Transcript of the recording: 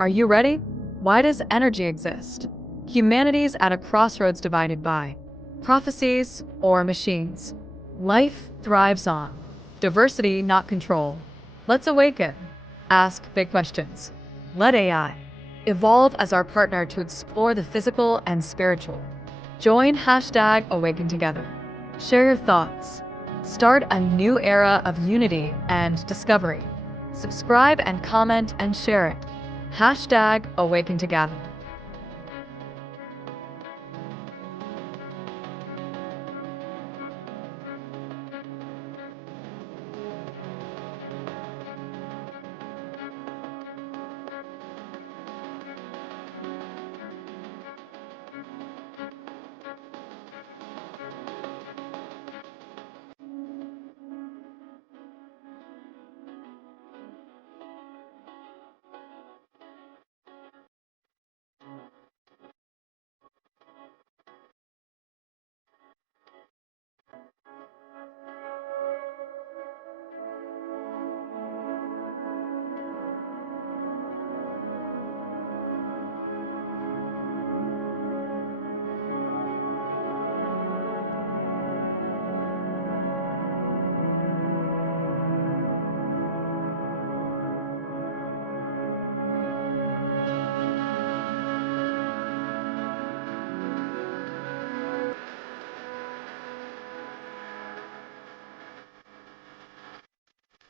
Are you ready? Why does energy exist? Humanity's at a crossroads divided by prophecies or machines. Life thrives on diversity, not control. Let's awaken. Ask big questions. Let AI evolve as our partner to explore the physical and spiritual. Join hashtag AwakenTogether. Share your thoughts. Start a new era of unity and discovery. Subscribe and comment and share it. Hashtag AwakenTogether.